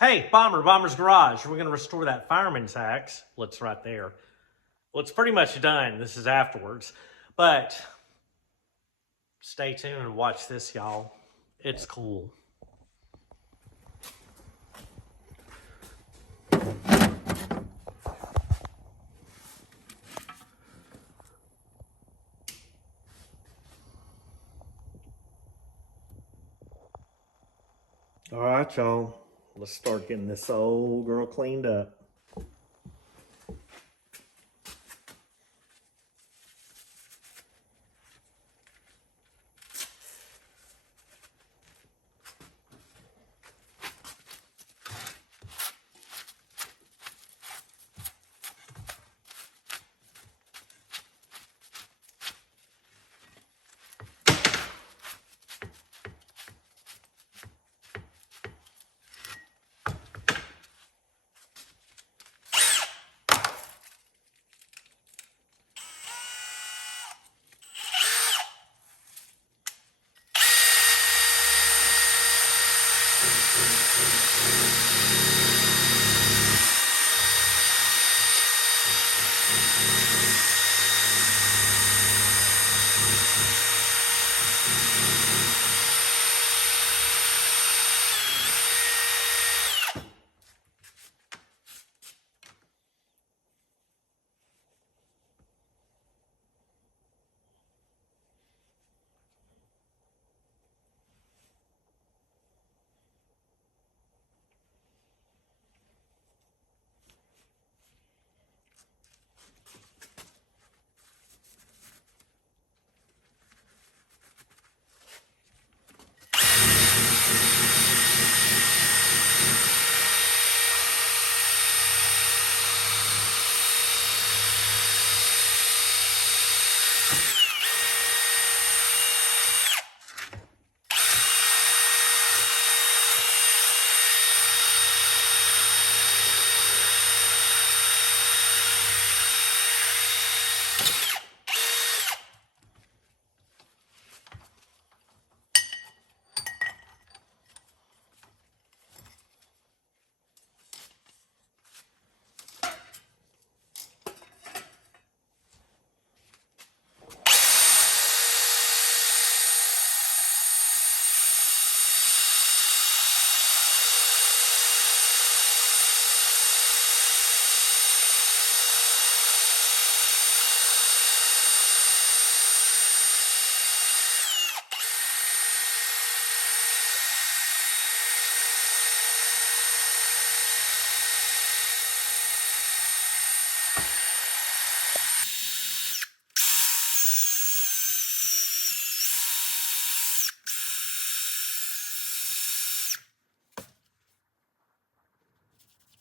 Hey, Bomber's Garage. We're going to restore that fireman's axe. It's right there. Well, it's pretty much done. This is afterwards. But stay tuned and watch this, y'all. It's cool. All right, y'all. Let's start getting this old girl cleaned up.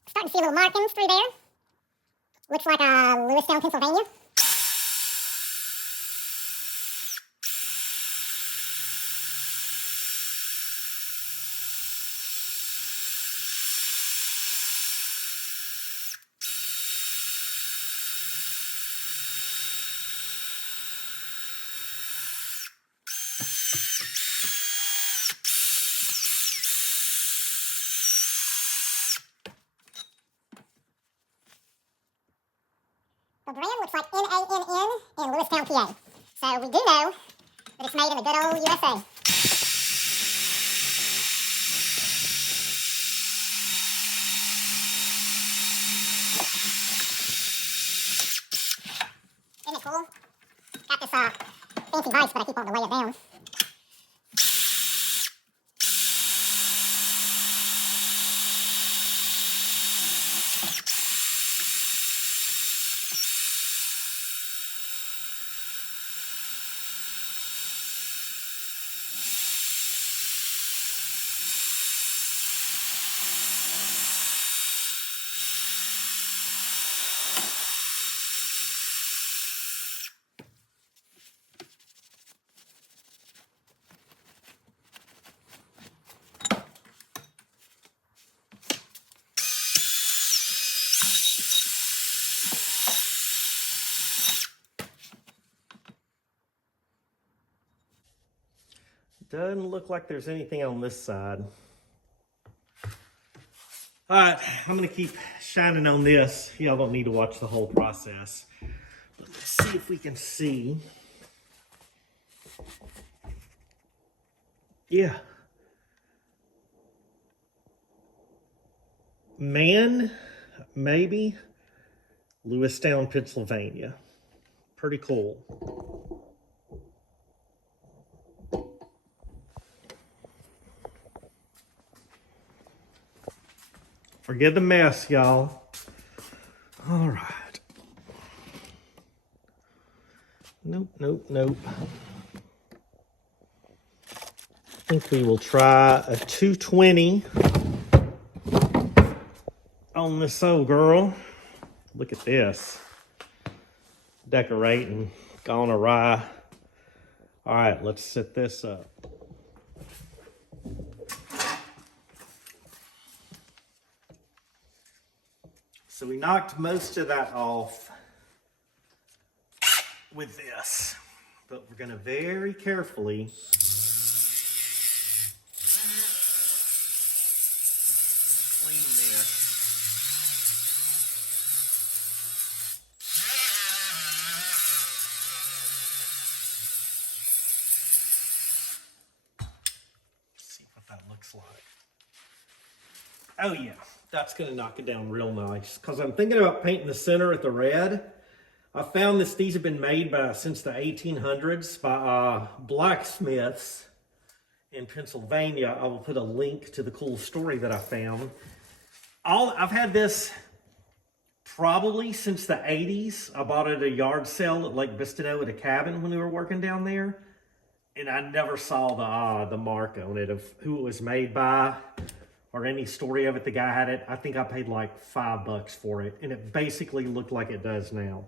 Starting to see little markings through there. Looks like Lewiston, Pennsylvania. The brand looks like Mann in Lewiston, PA. So we do know that it's made in the good old USA. Isn't it cool? Got this fancy vise, but I keep wanting to lay it down. Doesn't look like there's anything on this side. All right, I'm gonna keep shining on this. Y'all don't need to watch the whole process. But let's see if we can see. Yeah. Mann, maybe. Lewiston, Pennsylvania. Pretty cool. Forgive the mess, y'all. All right. Nope, nope, nope. I think we will try a 220 on this old girl. Look at this. Decorating, gone awry. All right, let's set this up. So we knocked most of that off with this, but we're gonna very carefully clean this. See what that looks like. Oh yeah, that's gonna knock it down real nice. Cause I'm thinking about painting the center with the red. I found these have been made since the 1800s by blacksmiths in Pennsylvania. I will put a link to the cool story that I found. I've had this probably since the 80s. I bought it at a yard sale at Lake Bistineau at a cabin when we were working down there. And I never saw the mark on it of who it was made by or any story of it. The guy had it. I think I paid like $5 for it. And it basically looked like it does now.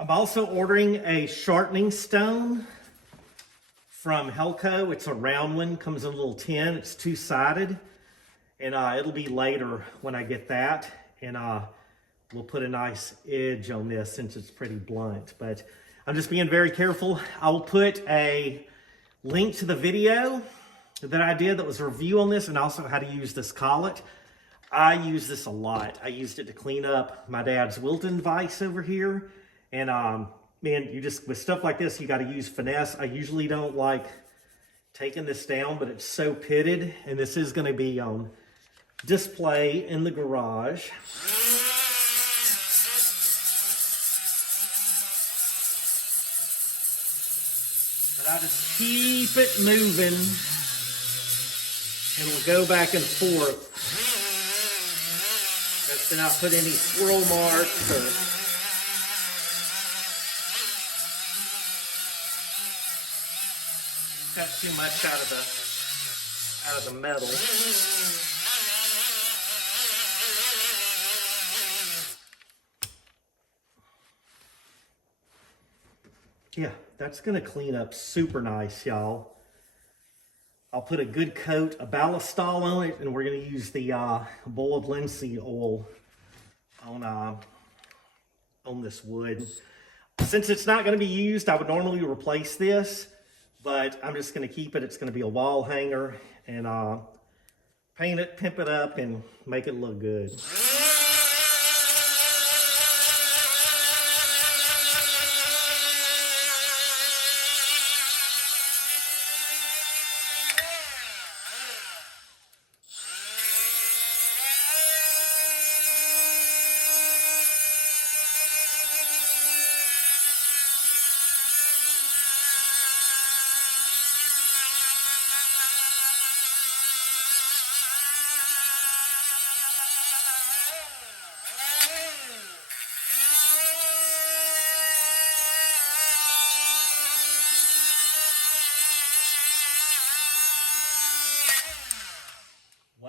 I'm also ordering a sharpening stone from Helko. It's a round one, comes in a little tin. It's two-sided, and it'll be later when I get that. And we'll put a nice edge on this since it's pretty blunt. But I'm just being very careful. I will put a link to the video that I did that was a review on this and also how to use this collet. I use this a lot. I used it to clean up my dad's Wilton vise over here. And man, with stuff like this, you got to use finesse. I usually don't like taking this down, but it's so pitted, and this is going to be on display in the garage. But I just keep it moving, and we'll go back and forth. Just to not put any swirl marks or cut too much out of the metal. Yeah, that's gonna clean up super nice, y'all. I'll put a good coat of ballistol on it, and we're gonna use the boiled linseed oil on this wood. Since it's not gonna be used, I would normally replace this, but I'm just gonna keep it. It's gonna be a wall hanger, and paint it, pimp it up, and make it look good.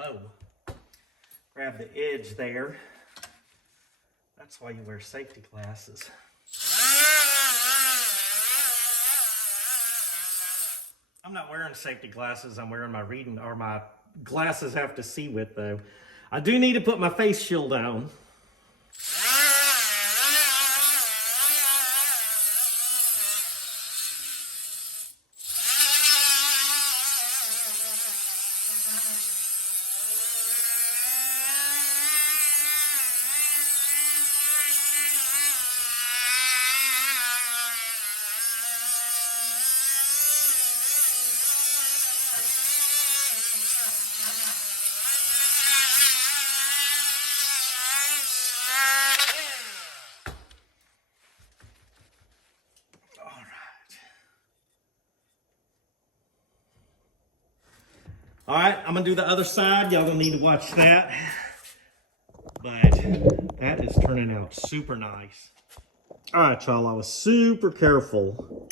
Oh, grab the edge there. That's why you wear safety glasses. I'm not wearing safety glasses. I'm wearing my reading, or my glasses I have to see with though. I do need to put my face shield on. All right, I'm gonna do the other side. Y'all don't need to watch that. But that is turning out super nice. All right, y'all, I was super careful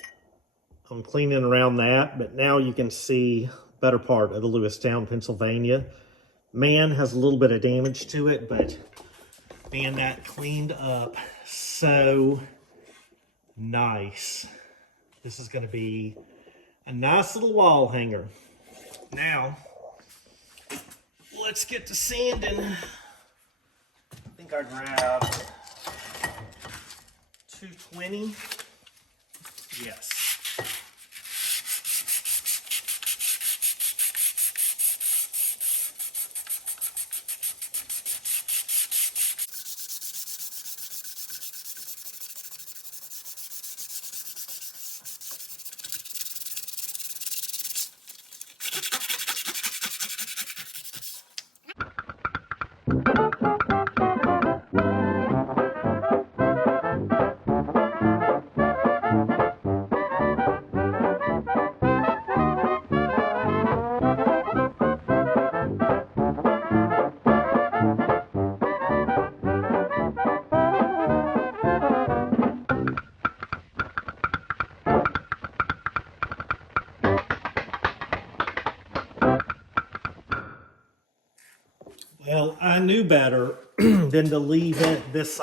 on cleaning around that, but now you can see better part of the Lewiston, Pennsylvania. Mann has a little bit of damage to it, but man, that cleaned up so nice. This is gonna be a nice little wall hanger. Now, let's get to sanding. I think I grabbed 220. Yes. Well, I knew better than to leave this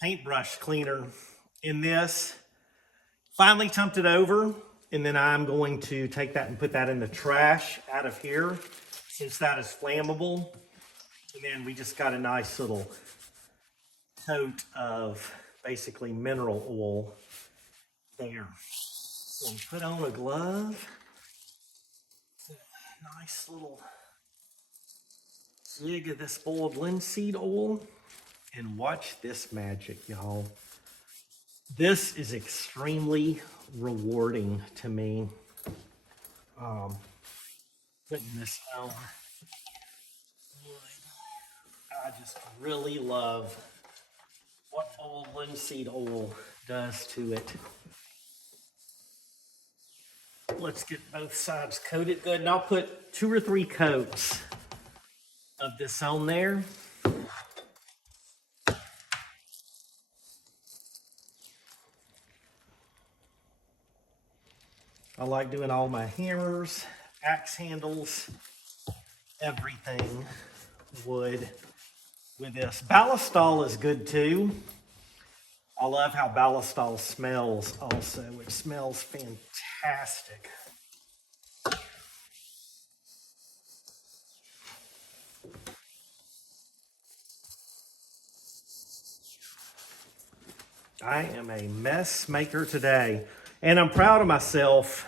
paintbrush cleaner in this. Finally tumped it over, and then I'm going to take that and put that in the trash out of here, since that is flammable. And then we just got a nice little coat of basically mineral oil there. So put on a glove. Nice little jig of this boiled linseed oil, and watch this magic, y'all. This is extremely rewarding to me. Putting this on. I just really love what old linseed oil does to it. Let's get both sides coated good, and I'll put 2 or 3 coats of this on there. I like doing all my hammers, axe handles, everything wood with this. Ballistol is good too. I love how Ballistol smells also. It smells fantastic. I am a mess maker today, and I'm proud of myself.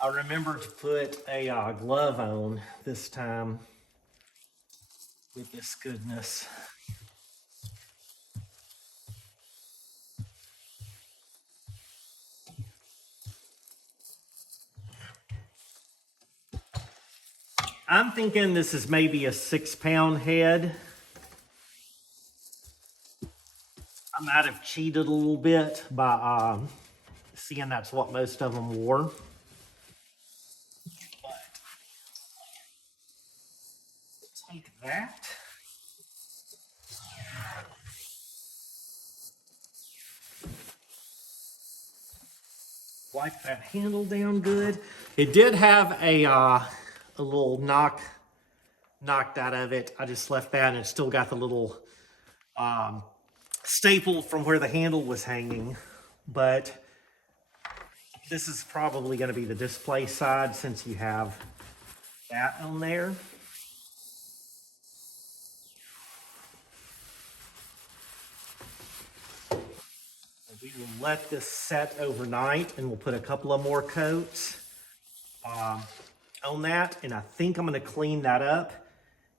I remembered to put a glove on this time with this goodness. I'm thinking this is maybe a 6-pound head. I might have cheated a little bit by seeing that's what most of them wore. But take that. Wipe that handle down good. It did have a a little knocked out of it. I just left that, and it's still got the little staple from where the handle was hanging. But this is probably going to be the display side since you have that on there. We will let this set overnight, and we'll put a couple of more coats on that. And I think I'm going to clean that up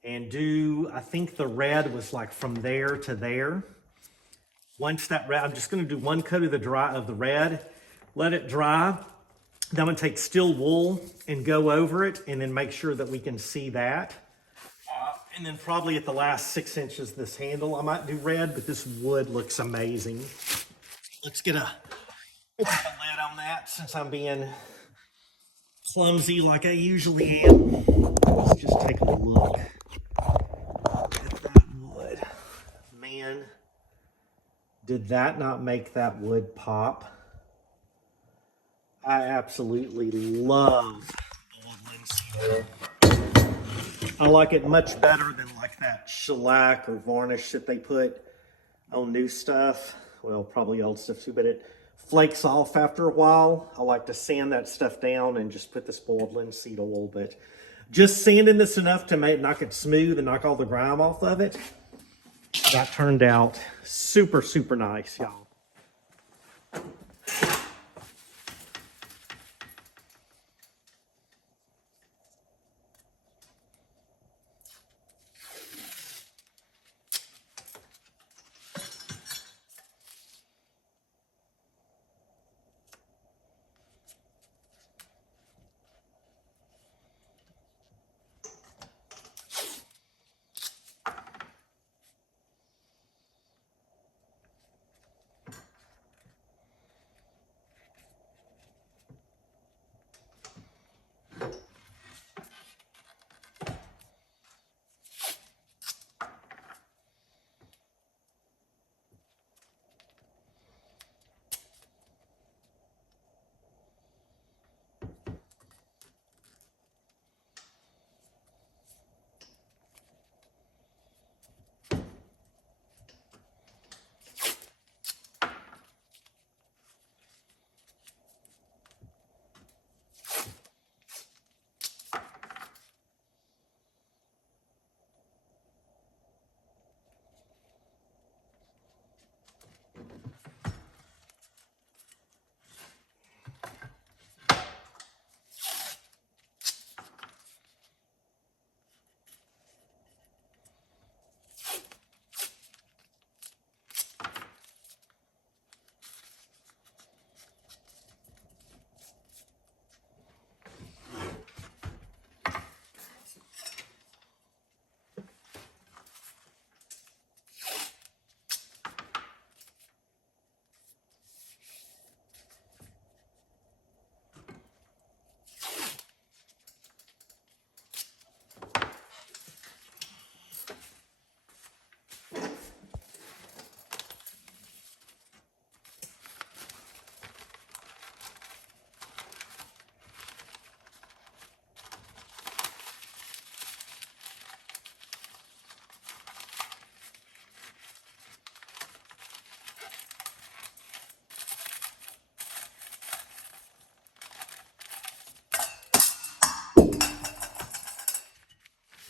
and do, I think the red was like from there to there. Once that red, I'm just going to do one coat of the red, let it dry. Then I'm going to take steel wool and go over it, and then make sure that we can see that. And then probably at the last 6 inches of this handle, I might do red, but this wood looks amazing. Let's get a lid on that since I'm being clumsy like I usually am. Let's just take a look at that wood. Man, did that not make that wood pop? I absolutely love old linseed oil. I like it much better than like that shellac or varnish that they put on new stuff. Well, probably old stuff too, but it flakes off after a while. I like to sand that stuff down and just put this boiled linseed oil, but just sanding this enough to knock it smooth and knock all the grime off of it. That turned out super, super nice, y'all.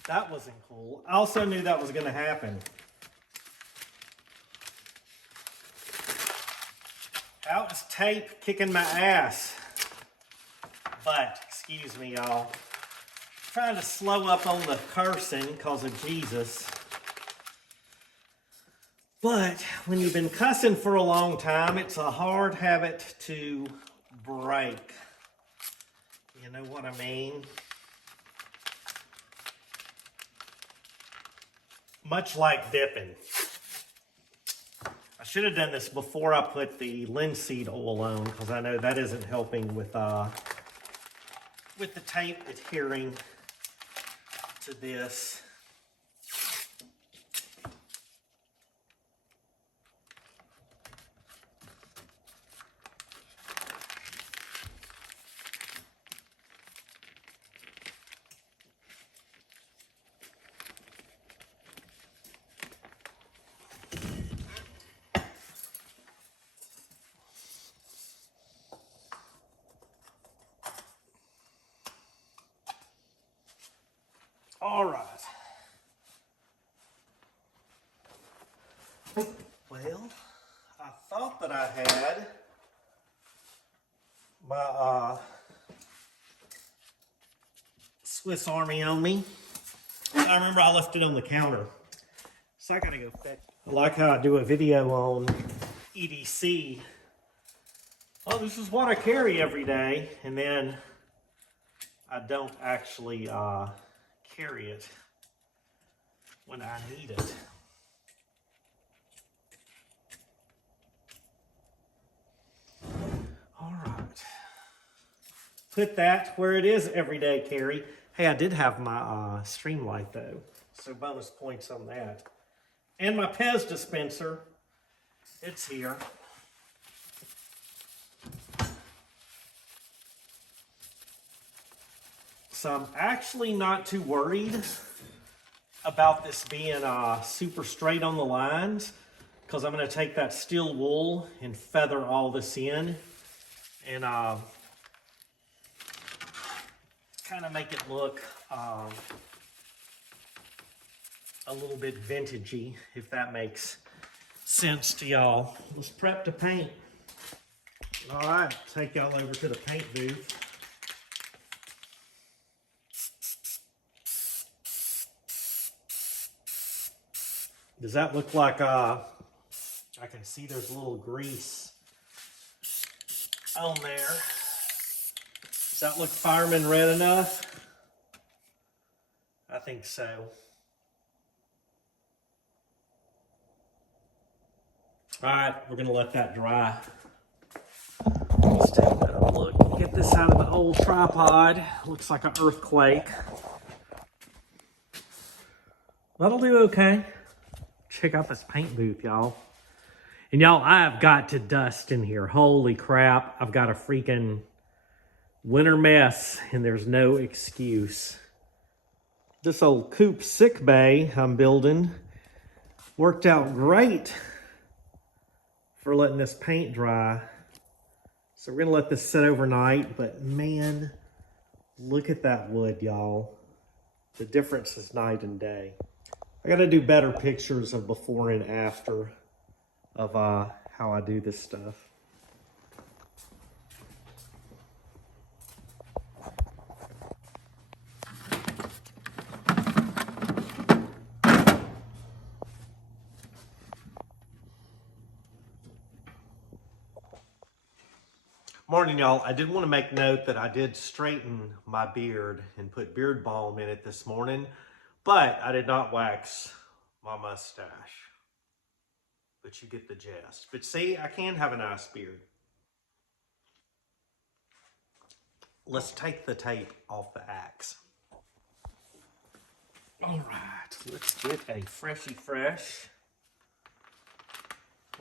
That wasn't cool. I also knew that was going to happen. That was tape kicking my ass. But, excuse me, y'all. Trying to slow up on the cursing because of Jesus. But when you've been cussing for a long time, it's a hard habit to break. You know what I mean? Much like dipping. I should have done this before I put the linseed oil on, because I know that isn't helping with the tape adhering to this. All right. Well, I thought that I had my Swiss Army on me. I remember I left it on the counter. So I gotta go fetch. I like how I do a video on EDC. Oh, this is what I carry every day. And then I don't actually carry it when I need it. All right. Put that where it is everyday carry. Hey, I did have my stream light though. So bonus points on that. And my Pez dispenser. It's here. So I'm actually not too worried about this being super straight on the lines, because I'm going to take that steel wool and feather all this in and kind of make it look a little bit vintagey, if that makes sense to y'all. Let's prep to paint. All right, take y'all over to the paint booth. Does that look like, I can see there's a little grease on there. Does that look Fireman red enough? I think so. All right, we're gonna let that dry. Let's take a look. Get this out of the old tripod. Looks like an earthquake. That'll do okay. Check out this paint booth, y'all. And y'all, I've got to dust in here. Holy crap. I've got a freaking winter mess, and there's no excuse. This old coop sick bay I'm building worked out great for letting this paint dry. So we're gonna let this sit overnight, but man, look at that wood, y'all. The difference is night and day. I gotta do better pictures of before and after of how I do this stuff. Morning, y'all. I did want to make note that I did straighten my beard and put beard balm in it this morning, but I did not wax my mustache. But you get the gist. But see, I can have a nice beard. Let's take the tape off the axe. All right, let's get a freshy fresh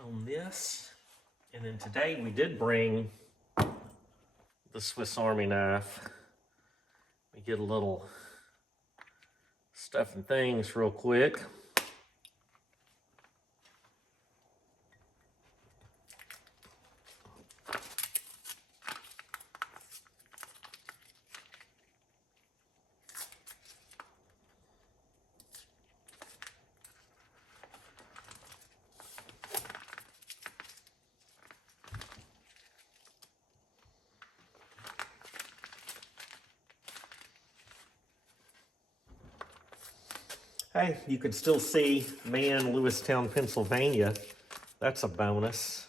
on this. And then today we did bring the Swiss Army knife. Let me get a little stuff and things real quick. Hey, you can still see Mann, Lewiston, Pennsylvania. That's a bonus.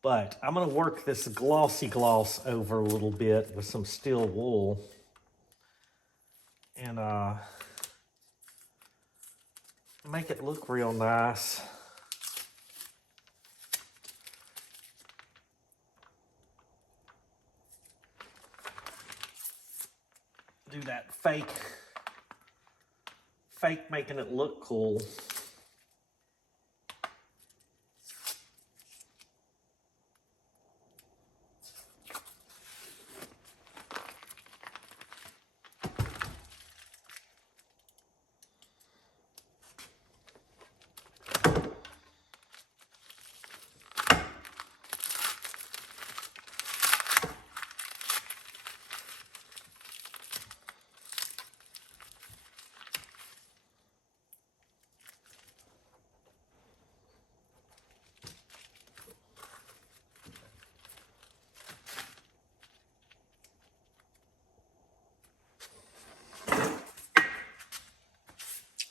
But I'm gonna work this glossy gloss over a little bit with some steel wool. And make it look real nice. Do that fake making it look cool.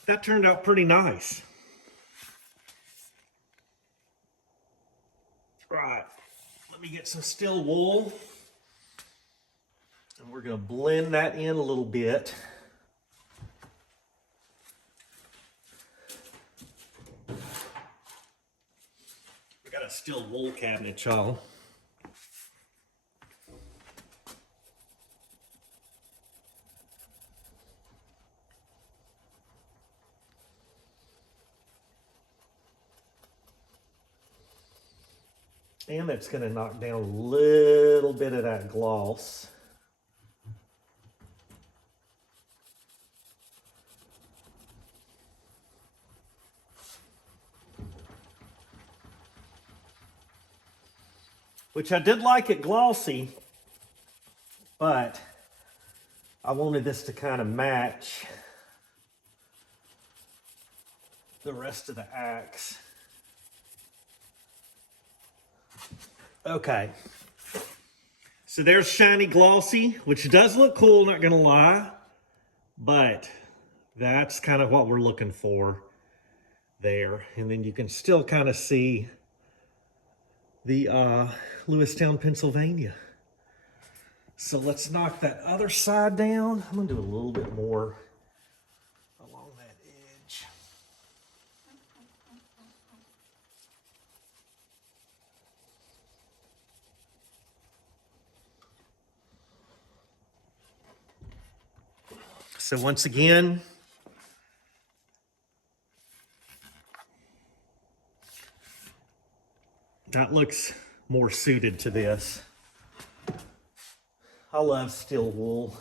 that turned out pretty nice. Right, let me get some steel wool. And we're going to blend that in a little bit. We got a steel wool cabinet, y'all. And that's going to knock down a little bit of that gloss. Which I did like it glossy, but I wanted this to kind of match the rest of the axe. Okay, so there's shiny glossy, which does look cool, not gonna lie, but that's kind of what we're looking for there. And then you can still kind of see the Lewiston, Pennsylvania. So let's knock that other side down. I'm gonna do a little bit more along that edge. So once again, that looks more suited to this. I love steel wool.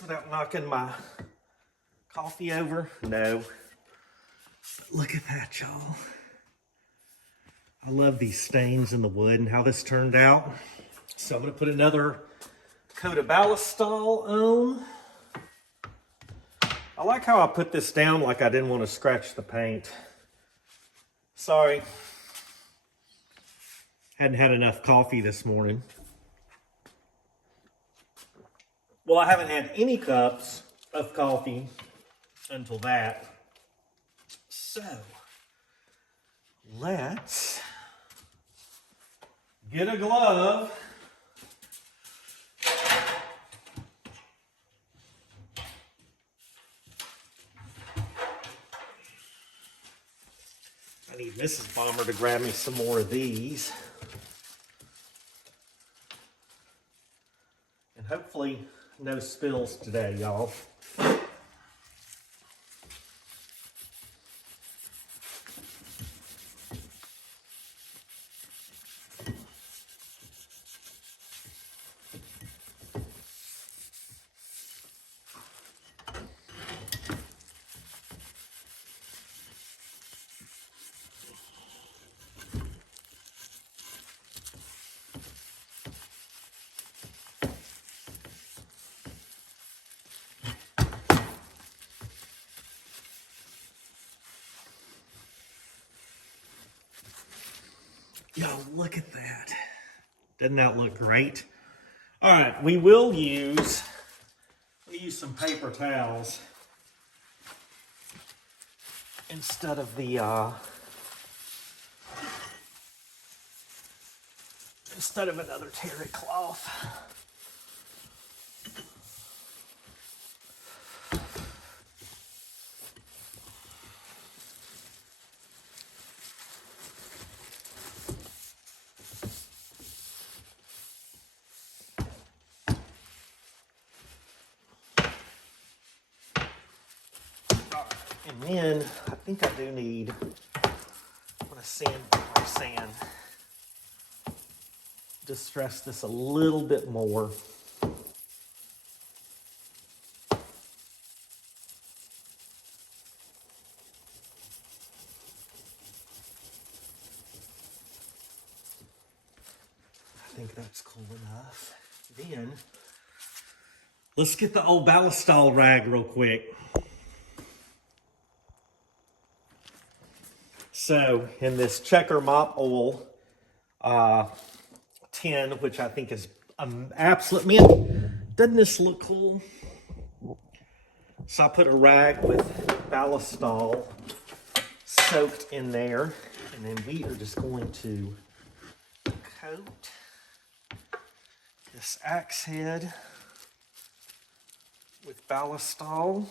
Without knocking my coffee over. No. Look at that, y'all. I love these stains in the wood and how this turned out. So I'm going to put another coat of ballistol on. I like how I put this down like I didn't want to scratch the paint. Sorry. Hadn't had enough coffee this morning. Well, I haven't had any cups of coffee until that. So, let's get a glove. I need Mrs. Bomber to grab me some more of these. And hopefully no spills today, y'all. Yo, look at that. Doesn't that look great? All right, we will use some paper towels instead of the instead of another terry cloth. And then I think I do need, I'm gonna sand, distress this a little bit more. I think that's cool enough. Then, let's get the old ballistol rag real quick. So, in this checker mop oil tin, which I think is absolute, man, doesn't this look cool? So I put a rag with ballistol soaked in there, and then we are just going to coat this axe head with ballistol.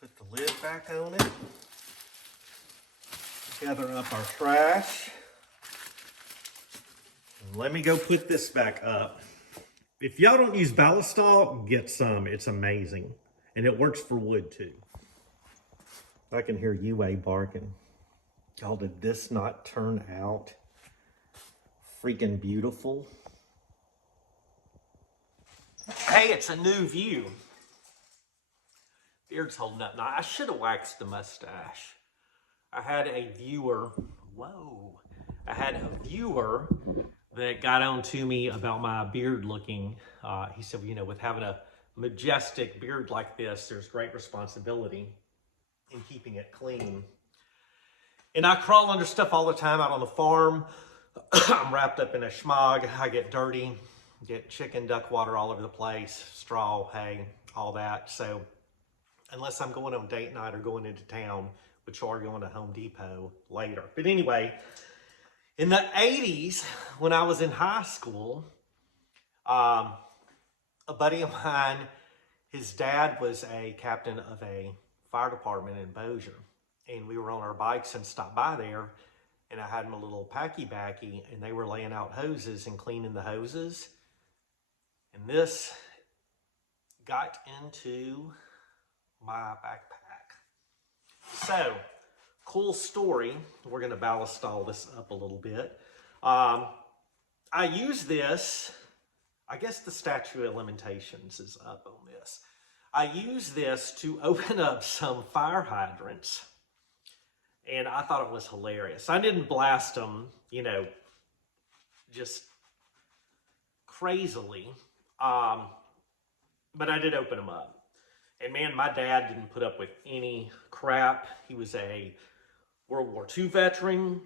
Put the lid back on it. Gather up our trash. And let me go put this back up. If y'all don't use ballistol, get some. It's amazing. And it works for wood too. I can hear UA barking. Y'all, did this not turn out freaking beautiful? Hey, it's a new view. Beard's holding up. Now, I should have waxed the mustache. I had a viewer that got on to me about my beard looking. He said, you know, with having a majestic beard like this, there's great responsibility in keeping it clean. And I crawl under stuff all the time out on the farm. I'm wrapped up in a schmog. I get dirty, get chicken, duck water all over the place, straw, hay, all that. So unless I'm going on date night or going into town, which are going to Home Depot later. But anyway, in the 80s, when I was in high school, a buddy of mine, his dad was a captain of a fire department in Bossier. And we were on our bikes and stopped by there. And I had him a little packy-backy, and they were laying out hoses and cleaning the hoses. And this got into my backpack. So, cool story. We're going to ballistol this up a little bit. I use this, I guess the statute of limitations is up on this. I use this to open up some fire hydrants. And I thought it was hilarious. I didn't blast them, you know, just crazily. But I did open them up. And man, my dad didn't put up with any crap. He was a World War II veteran.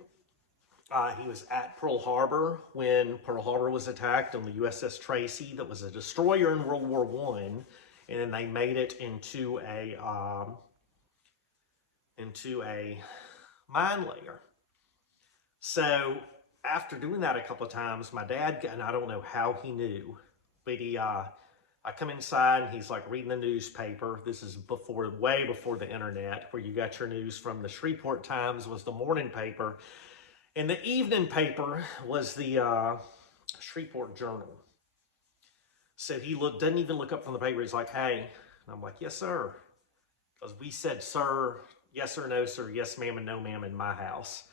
He was at Pearl Harbor when Pearl Harbor was attacked on the USS Tracy, that was a destroyer in World War I. And then they made it into a mine layer. So after doing that a couple of times, my dad, and I don't know how he knew, but I come inside and he's like reading the newspaper. This is way before the internet, where you got your news from the Shreveport Times was the morning paper, and the evening paper was the Shreveport Journal. So he doesn't even look up from the paper. He's like, "Hey," and I'm like, "Yes, sir," because we said "sir," yes or no, sir, yes, ma'am, and no, ma'am in my house.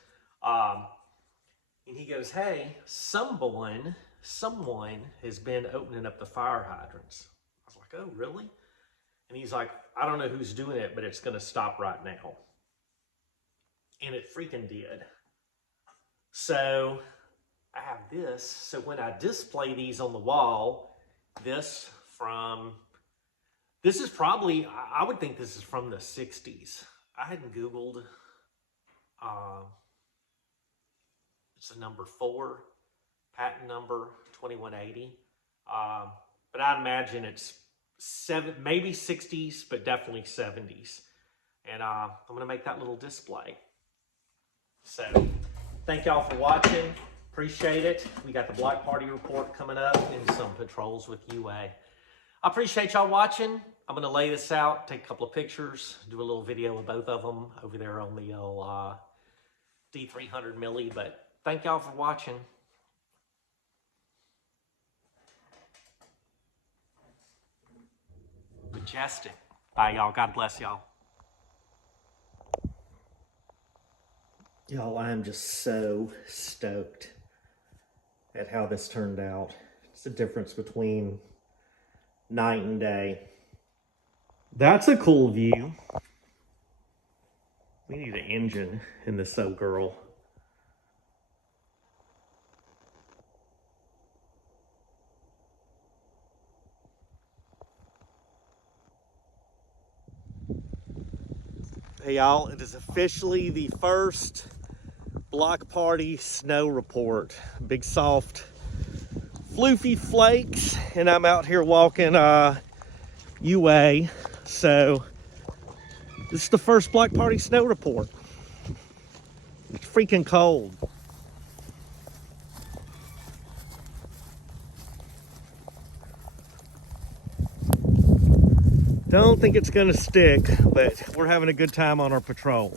And he goes, "Hey, someone has been opening up the fire hydrants." I was like, "Oh, really?" And he's like, "I don't know who's doing it, but it's going to stop right now." And it freaking did. So I have this. So when I display these on the wall, this is probably, I would think this is from the 60s. I hadn't Googled. It's a number 4, patent number 2180. But I'd imagine it's maybe 60s, but definitely 70s. And I'm going to make that little display. So thank y'all for watching. Appreciate it. We got the Block Party report coming up and some patrols with UA. I appreciate y'all watching. I'm going to lay this out, take a couple of pictures, do a little video of both of them over there on the D300 milli. But thank y'all for watching. Majestic. Bye, y'all. God bless y'all. Y'all, I am just so stoked at how this turned out. It's the difference between night and day. That's a cool view. We need an engine in this girl. Hey y'all, it is officially the first block party snow report. Big soft floofy flakes, and I'm out here walking UA. So this is the first block party snow report. It's freaking cold. Don't think it's gonna stick, but we're having a good time on our patrol.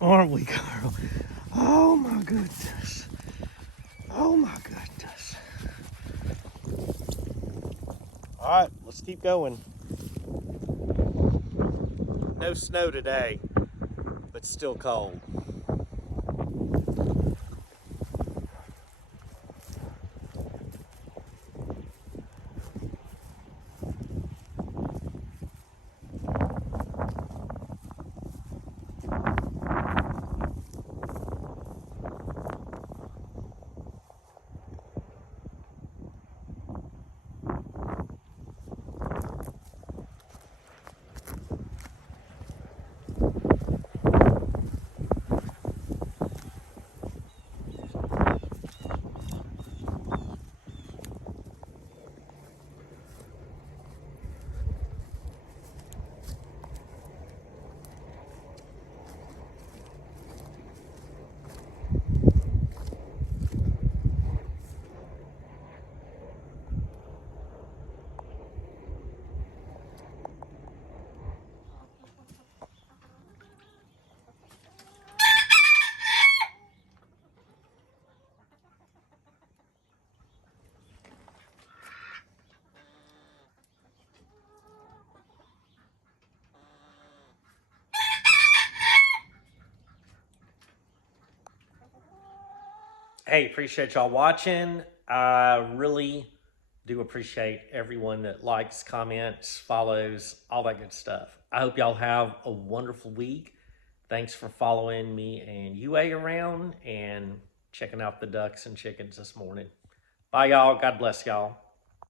Aren't we, Carl? Oh my goodness. Oh my goodness. All right, let's keep going. No snow today, but still cold. Hey, appreciate y'all watching. I really do appreciate everyone that likes, comments, follows, all that good stuff. I hope y'all have a wonderful week. Thanks for following me and UA around and checking out the ducks and chickens this morning. Bye, y'all. God bless y'all.